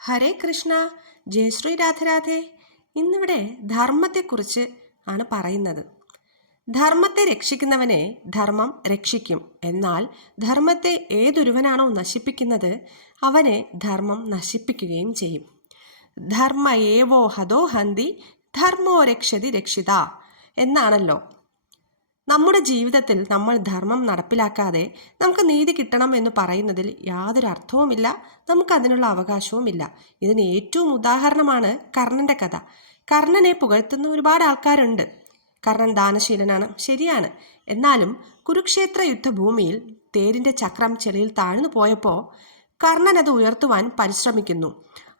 ഹരേ കൃഷ്ണ, ജയശ്രീ രാധരാധേ. ഇന്നിവിടെ ധർമ്മത്തെക്കുറിച്ച് ആണ് പറയുന്നത്. ധർമ്മത്തെ രക്ഷിക്കുന്നവനെ ധർമ്മം രക്ഷിക്കും. എന്നാൽ ധർമ്മത്തെ ഏതൊരുവനാണോ നശിപ്പിക്കുന്നത് അവനെ ധർമ്മം നശിപ്പിക്കുകയും ചെയ്യും. ധർമ്മ ഏവോ ഹതോ ഹന്തി ധർമ്മോ രക്ഷതി രക്ഷിത എന്നാണല്ലോ. നമ്മുടെ ജീവിതത്തിൽ നമ്മൾ ധർമ്മം നടപ്പിലാക്കാതെ നമുക്ക് നീതി കിട്ടണം എന്ന് പറയുന്നതിൽ യാതൊരു അർത്ഥവുമില്ല, നമുക്കതിനുള്ള അവകാശവുമില്ല. ഇതിന് ഏറ്റവും ഉദാഹരണമാണ് കർണൻ്റെ കഥ. കർണനെ പുകഴ്ത്തുന്ന ഒരുപാട് ആൾക്കാരുണ്ട്. കർണൻ ദാനശീലനാണ്, ശരിയാണ്. എന്നാലും കുരുക്ഷേത്ര യുദ്ധഭൂമിയിൽ തേരിൻ്റെ ചക്രം ചെളിയിൽ താഴ്ന്നു പോയപ്പോൾ കർണൻ അത് ഉയർത്തുവാൻ പരിശ്രമിക്കുന്നു.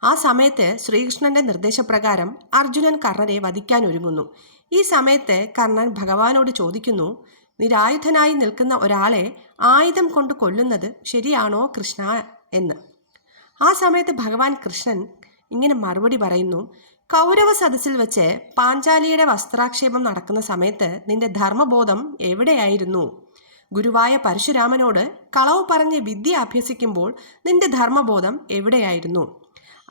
ആ സമയത്ത് ശ്രീകൃഷ്ണന്റെ നിർദ്ദേശപ്രകാരം അർജുനൻ കർണനെ വധിക്കാൻ ഒരുങ്ങുന്നു. ഈ സമയത്ത് കർണൻ ഭഗവാനോട് ചോദിക്കുന്നു, നിരായുധനായി നിൽക്കുന്ന ഒരാളെ ആയുധം കൊണ്ട് കൊല്ലുന്നത് ശരിയാണോ കൃഷ്ണ എന്ന്. ആ സമയത്ത് ഭഗവാൻ കൃഷ്ണൻ ഇങ്ങനെ മറുപടി പറയുന്നു, കൗരവ സദസ്സിൽ വെച്ച് പാഞ്ചാലിയുടെ വസ്ത്രാക്ഷേപം നടക്കുന്ന സമയത്ത് നിന്റെ ധർമ്മബോധം എവിടെയായിരുന്നു? ഗുരുവായ പരശുരാമനോട് കളവ് പറഞ്ഞ് വിദ്യ അഭ്യസിക്കുമ്പോൾ നിന്റെ ധർമ്മബോധം എവിടെയായിരുന്നു?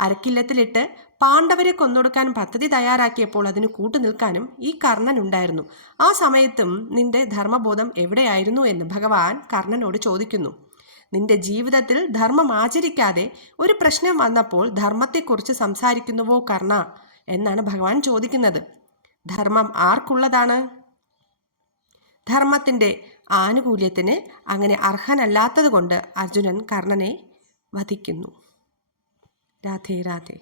അരക്കില്ലത്തിലിട്ട് പാണ്ഡവരെ കൊന്നൊടുക്കാൻ പദ്ധതി തയ്യാറാക്കിയപ്പോൾ അതിന് കൂട്ടുനിൽക്കാനും ഈ കർണൻ ഉണ്ടായിരുന്നു. ആ സമയത്തും നിന്റെ ധർമ്മബോധം എവിടെയായിരുന്നു എന്ന് ഭഗവാൻ കർണനോട് ചോദിക്കുന്നു. നിന്റെ ജീവിതത്തിൽ ധർമ്മം ആചരിക്കാതെ ഒരു പ്രശ്നം വന്നപ്പോൾ ധർമ്മത്തെക്കുറിച്ച് സംസാരിക്കുന്നുവോ കർണ എന്നാണ് ഭഗവാൻ ചോദിക്കുന്നത്. ധർമ്മം ആർക്കുള്ളതാണ്? ധർമ്മത്തിൻ്റെ ആനുകൂല്യത്തിന് അങ്ങനെ അർഹനല്ലാത്തത് കൊണ്ട് അർജുനൻ കർണനെ വധിക്കുന്നു. രാധേ രാധേ.